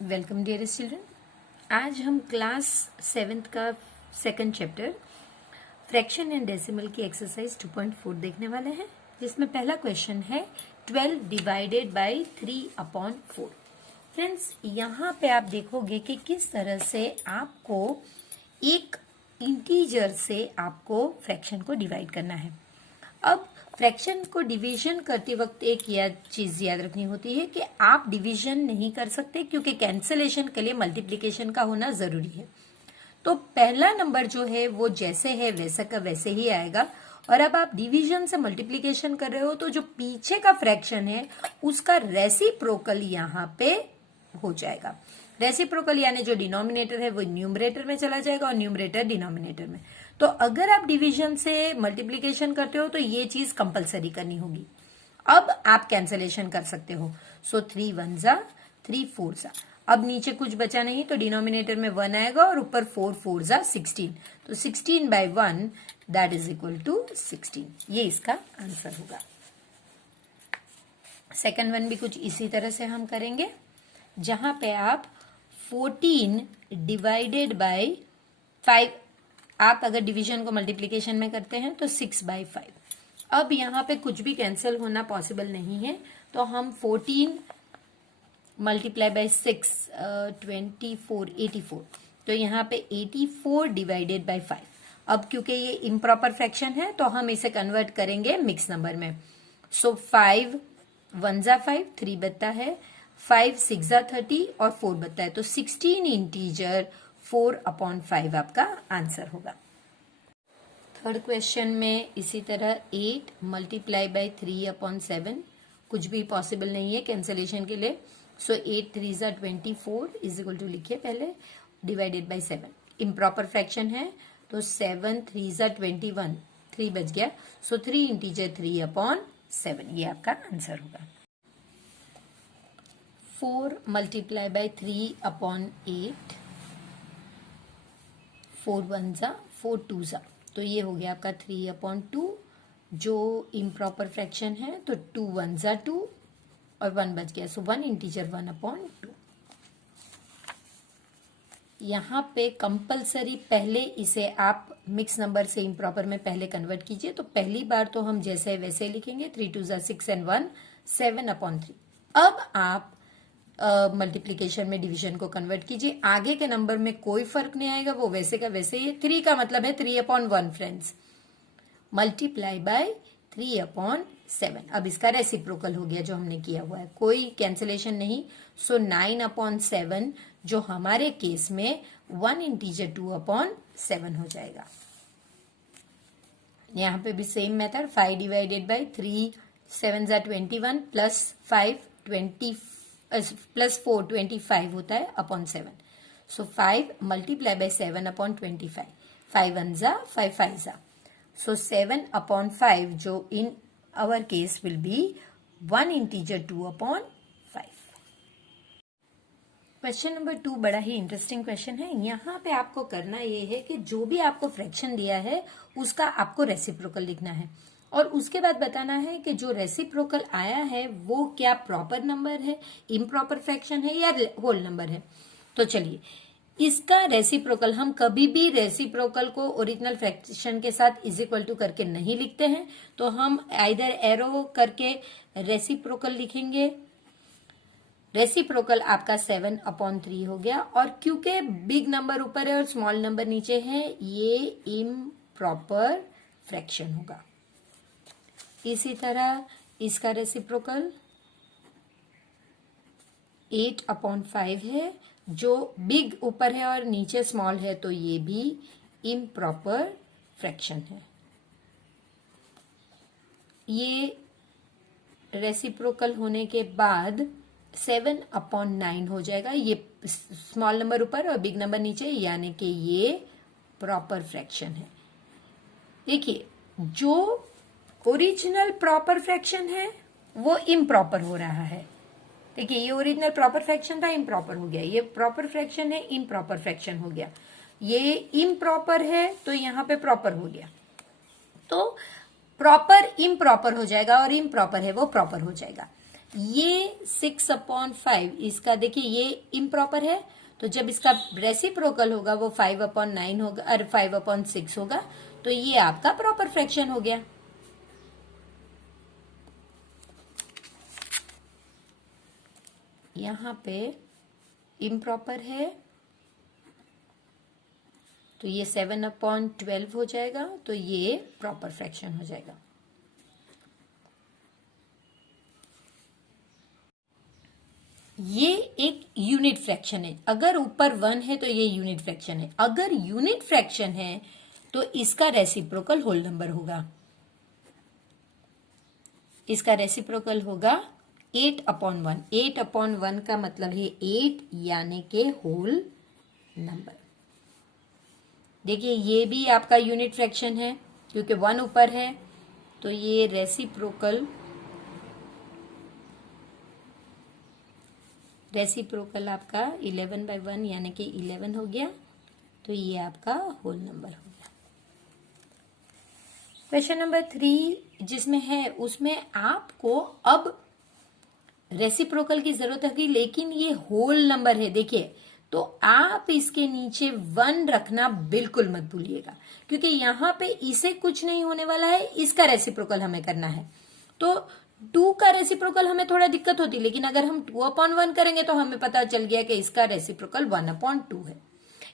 Welcome dearest children. आज हम class 7th का second chapter fraction and decimal की एक्सरसाइज 2.4 देखने वाले हैं, जिसमें पहला क्वेश्चन है 12 डिवाइडेड बाय 3/4। फ्रेंड्स, यहाँ पे आप देखोगे कि किस तरह से आपको एक इंटीजर से आपको फ्रैक्शन को डिवाइड करना है। अब फ्रैक्शन को डिवीजन करते वक्त एक चीज याद रखनी होती है कि आप डिवीजन नहीं कर सकते, क्योंकि कैंसलेशन के लिए मल्टीप्लिकेशन का होना जरूरी है। तो पहला नंबर जो है वो जैसे है वैसा का वैसे ही आएगा, और अब आप डिवीजन से मल्टीप्लिकेशन कर रहे हो तो जो पीछे का फ्रैक्शन है उसका रेसिप्रोकल यहाँ पे हो जाएगा। रेसिप्रोकल यानी जो डिनोमिनेटर है वो न्यूमरेटर में चला जाएगा और न्यूमरेटर डिनोमिनेटर में। तो अगर आप डिवीजन से मल्टीप्लिकेशन करते हो तो ये चीज कंपलसरी करनी होगी। अब आप कैंसलेशन कर सकते हो। सो 3 1 जा 3 4 जा। अब नीचे कुछ बचा नहीं तो डिनोमिनेटर में 1 आएगा और ऊपर 4 4 जा 16। तो 16/1 दैट इज इक्वल टू 16। ये इसका आंसर होगा। सेकंड वन भी कुछ इसी तरह से हम करेंगे, जहां पे आप 14 डिवाइडेड बाय 5, आप अगर डिवीजन को मल्टीप्लिकेशन में करते हैं तो 6/5। अब यहाँ पे कुछ भी कैंसिल होना पॉसिबल नहीं है, तो हम 14 मल्टीप्लाई बाय 6 24 84। तो यहाँ पे 84 डिवाइडेड बाय 5। अब क्योंकि ये इम्प्रॉपर फ्रैक्शन है तो हम इसे कन्वर्ट करेंगे मिक्स नंबर में। सो 5 1 जा 5, 3 बचता है, 5 6 जा 30 और 4 बचता है। तो 16 इंटीजर 4/5 आपका आंसर होगा। थर्ड क्वेश्चन में इसी तरह 8 मल्टीप्लाई बाय 3/7, कुछ भी पॉसिबल नहीं है कैंसलेशन के लिए। सो 8 3 जा 24 इज इक्वल टू लिखिए पहले, डिवाइडेड बाय 7। इम्प्रॉपर फ्रैक्शन है तो 7 3 जा 21, 3 बच गया। सो 3 इंटीजर 3/7, ये आपका आंसर होगा। 4 मल्टीप्लाई बाय 3/8, 4 1 जा 4 2 जा, तो ये हो गया आपका 3/2। जो इम्प्रॉपर फ्रैक्शन है तो 2 1 जा 2 और 1 बच गया। सो 1 इंटीजर 1/2। यहाँ पे कंपलसरी पहले इसे आप मिक्स नंबर से इम्प्रॉपर में पहले कन्वर्ट कीजिए। तो पहली बार तो हम जैसे वैसे लिखेंगे, 3 2 जा 6 and 1 7/3। अब आप मल्टीप्लीकेशन में डिवीजन को कन्वर्ट कीजिए। आगे के नंबर में कोई फर्क नहीं आएगा, वो वैसे का वैसे ही। 3 का मतलब है 3/1 फ्रेंड्स, मल्टीप्लाई बाय 3/7। अब इसका रेसिप्रोकल हो गया जो हमने किया हुआ है, कोई कैंसिलेशन नहीं। सो 9/7 जो हमारे केस में 1 इंटीजर 2/7 हो जाएगा। यहाँ पे भी सेम मेथड, 5 डिवाइडेड बाय 3 7 जा 21 प्लस 5 20 प्लस 4 25 होता है अपॉन 7। सो 5 मल्टीप्लाई बाय 7/25, 5 1 जा 5 5 जा। सो 7/5 जो in our case will be 1 integer 2/5। Question number 2 बड़ा ही इंटरेस्टिंग क्वेश्चन है। यहाँ पे आपको करना ये है कि जो भी आपको फ्रैक्शन दिया है उसका आपको रेसिप्रोकल लिखना है, और उसके बाद बताना है कि जो रेसिप्रोकल आया है वो क्या प्रॉपर नंबर है, इम्प्रॉपर फ्रैक्शन है या होल नंबर है। तो चलिए, इसका रेसिप्रोकल, हम कभी भी रेसिप्रोकल को ओरिजिनल फ्रैक्शन के साथ इज इक्वल टू करके नहीं लिखते हैं, तो हम आइदर एरो करके रेसिप्रोकल लिखेंगे। रेसिप्रोकल आपका 7/3 हो गया, और क्योंकि बिग नंबर ऊपर है और स्मॉल नंबर नीचे है, ये इम्प्रॉपर फ्रैक्शन होगा। इसी तरह इसका रेसिप्रोकल 8/5 है, जो बिग ऊपर है और नीचे स्मॉल है, तो ये भी इम्प्रॉपर फ्रैक्शन है। ये रेसिप्रोकल होने के बाद 7/9 हो जाएगा। ये स्मॉल नंबर ऊपर और बिग नंबर नीचे, यानी कि ये प्रॉपर फ्रैक्शन है। देखिए, जो ओरिजिनल प्रॉपर फ्रैक्शन है वो इम्प्रॉपर हो रहा है। देखिए, ये ओरिजिनल प्रॉपर फ्रैक्शन था, इम्प्रॉपर हो गया। ये प्रॉपर फ्रैक्शन है, इम्प्रॉपर फ्रैक्शन हो गया। ये इम्प्रॉपर है तो यहाँ पे प्रॉपर हो गया। तो प्रॉपर इम्प्रॉपर हो जाएगा और इम्प्रॉपर है वो प्रॉपर हो जाएगा। ये 6/5 इसका देखिए ये इम्प्रॉपर है, तो जब इसका रेसिप्रोकल होगा वो 5/9 होगा और 5/6 होगा, तो ये आपका प्रॉपर फ्रैक्शन हो गया। यहां पे इम्प्रॉपर है तो ये 7/12 हो जाएगा, तो ये प्रॉपर फ्रैक्शन हो जाएगा। ये एक यूनिट फ्रैक्शन है, अगर ऊपर 1 है तो ये यूनिट फ्रैक्शन है। अगर यूनिट फ्रैक्शन है तो इसका रेसिप्रोकल होल नंबर होगा। इसका रेसिप्रोकल होगा 8/1। 8/1 का मतलब है 8 यानी के होल नंबर। देखिए ये भी आपका यूनिट फ्रैक्शन है क्योंकि 1 ऊपर है, तो ये रेसिप्रोकल आपका 11/1 यानी कि 11 हो गया, तो ये आपका होल नंबर हो गया। क्वेश्चन नंबर 3 जिसमें है उसमें आपको अब रेसिप्रोकल की जरूरत होगी, लेकिन ये होल नंबर है। देखिए तो आप इसके नीचे 1 रखना बिल्कुल मत भूलिएगा, क्योंकि यहां पे इसे कुछ नहीं होने वाला है, इसका रेसिप्रोकल हमें करना है। तो 2 का रेसिप्रोकल हमें थोड़ा दिक्कत होती, लेकिन अगर हम 2/1 करेंगे तो हमें पता चल गया कि इसका रेसिप्रोकल 1/2 है।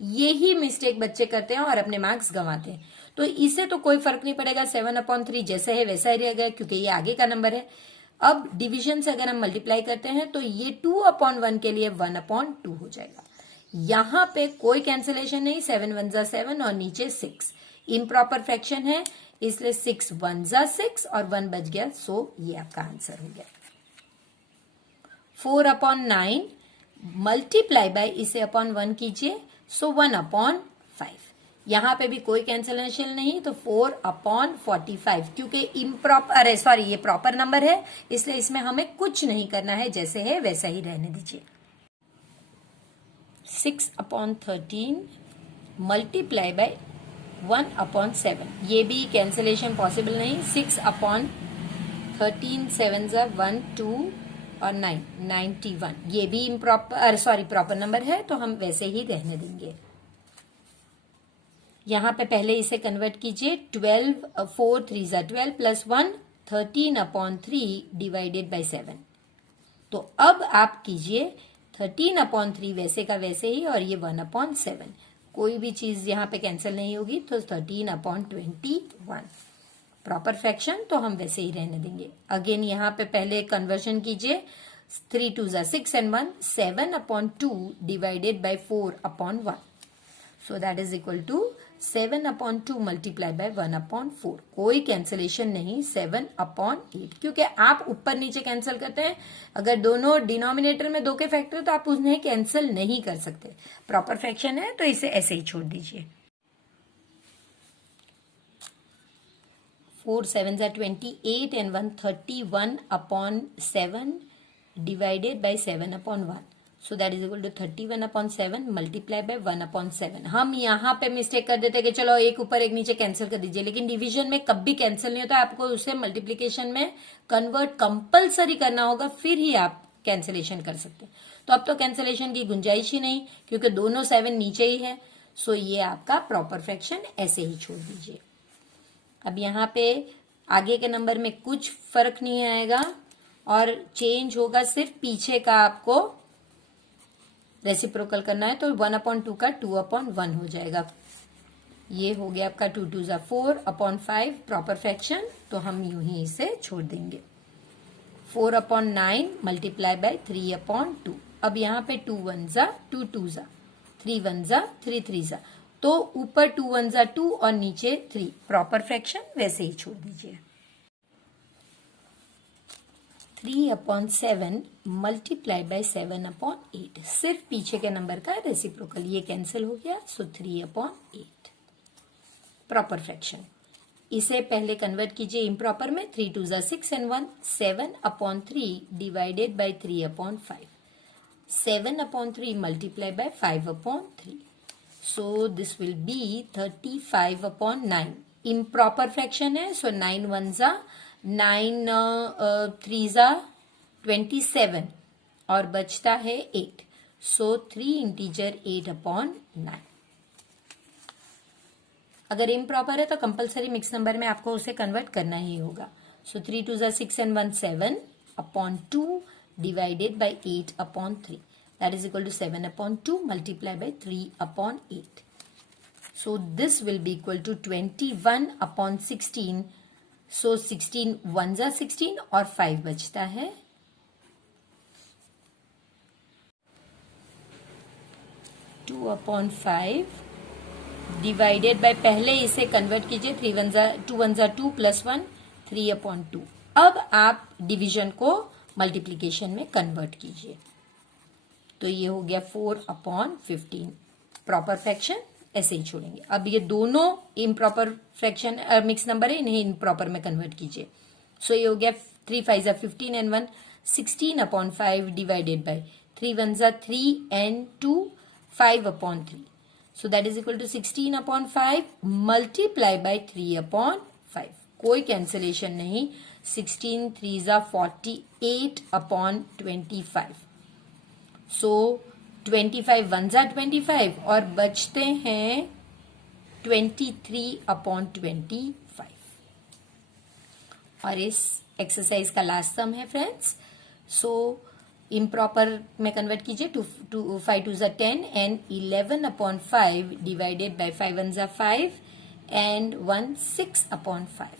यही मिस्टेक बच्चे करते हैं और अपने मार्क्स गंवाते हैं। तो इसे तो कोई फर्क नहीं पड़ेगा, 7/3 जैसे है वैसा ही रहेगा क्योंकि ये आगे का नंबर है। अब डिवीजन से अगर हम मल्टीप्लाई करते हैं तो ये 2/1 के लिए 1/2 हो जाएगा। यहां पे कोई कैंसिलेशन नहीं, 7 1 जा 7 और नीचे 6 इम्प्रॉपर फ्रैक्शन है, इसलिए 6 1 जा 6 और 1 बच गया, सो ये आपका आंसर हो गया। 4/9 मल्टीप्लाई बाय इसे अपॉन 1 कीजिए, सो 1/5। यहां पे भी कोई कैंसिलेशन नहीं, तो 4/45 क्योंकि इम्प्रॉपर ये प्रॉपर नंबर है, इसलिए इसमें हमें कुछ नहीं करना है, जैसे है वैसा ही रहने दीजिए। 6/13 मल्टीप्लाई बाय 1/7, ये भी कैंसिलेशन पॉसिबल नहीं। 6/13 7 1 2 और 9 91, ये भी इम्प्रॉपर प्रॉपर नंबर है, तो हम वैसे ही रहने देंगे। यहां पे पहले इसे कन्वर्ट कीजिए, 12 4 3 जा 12 प्लस 1 13/3 डिवाइडेड बाय 7। तो अब आप कीजिए 13/3 वैसे का वैसे ही, और ये 1/7, कोई भी चीज यहाँ पे कैंसिल नहीं होगी, तो 13/21 प्रॉपर फ्रैक्शन, तो हम वैसे ही रहने देंगे। अगेन यहाँ पे पहले कन्वर्जन कीजिए, 3 2 जा 6 and 1 7/2 divided by 4/1, so that is equal to 7/2 multiply by 1/4। कोई कैंसिलेशन नहीं, 7/8, क्योंकि आप ऊपर नीचे कैंसिल करते हैं, अगर दोनों डिनोमिनेटर में 2 के फैक्टर तो आप उन्हें कैंसिल नहीं कर सकते। प्रॉपर फ्रैक्शन है तो इसे ऐसे ही छोड़ दीजिए। 4 7 जा 28 and 1 31/7 divided by 7/1, so that is equal to 31/7 multiply by 1/7। हम यहाँ पे मिस्टेक कर देते कि चलो एक ऊपर एक नीचे कैंसिल कर दीजिए, लेकिन डिवीजन में कभी कैंसिल नहीं होता, आपको उसे मल्टीप्लीकेशन में कन्वर्ट कंपलसरी करना होगा, फिर ही आप कैंसिलेशन कर सकते हैं। तो अब तो कैंसिलेशन की गुंजाइश ही नहीं, क्योंकि दोनों 7 नीचे ही है, सो ये आपका प्रॉपर फ्रैक्शन ऐसे ही छोड़ दीजिए। अब यहाँ पे आगे के नंबर में कुछ फर्क नहीं आएगा, और चेंज होगा सिर्फ पीछे का, आपको रेसिप्रोकल करना है, तो 1/2 का 2/1 हो जाएगा। ये हो गया आपका 2 2 जा 4/5 प्रॉपर फ्रैक्शन, तो हम यूं ही इसे छोड़ देंगे। 4/9 मल्टीप्लाई बाय 3/2। अब यहाँ पे 2 1 जा 2 2 जा 3 1 जा 3 3 जा, तो ऊपर 2 1 जा 2 और नीचे 3, प्रॉपर फ्रैक्शन वैसे ही छोड़ दीजिए। 3/7 मल्टीप्लाई बाय 7/8, सिर्फ पीछे के नंबर का रेसिप्रोकल, ये कैंसिल हो गया, सो 3/8 प्रॉपर फ्रैक्शन। इसे पहले कन्वर्ट कीजिए इम्प्रॉपर में, 3 2 जा 6 and 1 7/3 divided by 3/5, 7/3 multiply by 5/3, so this will be 35/9। Improper fraction है, सो 9 1 जा 9 3 जा 27 और बचता है 8. सो 3 इंटीजर 8/9. अगर इम्प्रॉपर है तो कंपलसरी मिक्स नंबर में आपको उसे कन्वर्ट करना ही होगा. सो 3 2 6 and 1 7/2 divided by 8/3. That is equal to 7/2 multiplied by 3/8. So this will be equal to 21/16. So 16 1s are 16 और 5 बचता है. 2/5 डिवाइडेड बाय, पहले इसे कन्वर्ट कीजिए. 2 1s are 2 plus 1 3/2. अब आप डिवीजन को मल्टीप्लीकेशन में कन्वर्ट कीजिए. तो ये हो गया 4/15. प्रॉपर फ्रैक्शन ऐसे ही छोड़ेंगे. अब ये दोनों इम्प्रॉपर फ्रैक्शन मिक्स नंबर है, इन्हें इम्प्रॉपर में कन्वर्ट कीजिए. सो ये हो गया 3 5s are 15 and 1 16/5 divided by 3 1s are 3 and 2 5/3. So that is equal to 16/5 multiply by 3/5. कोई कैंसिलेशन नहीं. 16 3s are 48/25. So 25 1s are 25 और बचते हैं 23/25. और इस एक्सरसाइज का लास्ट सम है फ्रेंड्स. सो इम्प्रॉपर में कन्वर्ट कीजिए. 5 2s are 10 and 11/5 divided by 5 1s are 5 and 1 6/5.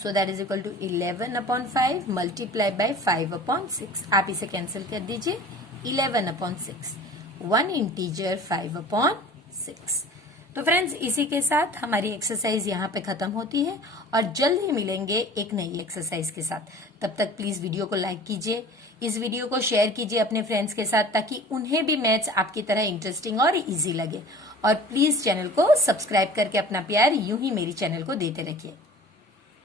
So that is equal to 11/5 multiplied by 5/6. आप इसे कैंसिल कर दीजिए. 11/6. 1 इंटीजर 5/6. तो फ्रेंड्स इसी के साथ हमारी एक्सरसाइज यहाँ पे खत्म होती है और जल्द ही मिलेंगे एक नई एक्सरसाइज के साथ. तब तक प्लीज वीडियो को लाइक कीजिए, इस वीडियो को शेयर कीजिए अपने फ्रेंड्स के साथ ताकि उन्हें भी मैथ्स आपकी तरह इंटरेस्टिंग और इजी लगे. और प्लीज चैनल को सब्सक्राइब करके अपना प्यार यूं ही मेरी चैनल को देते रखिए.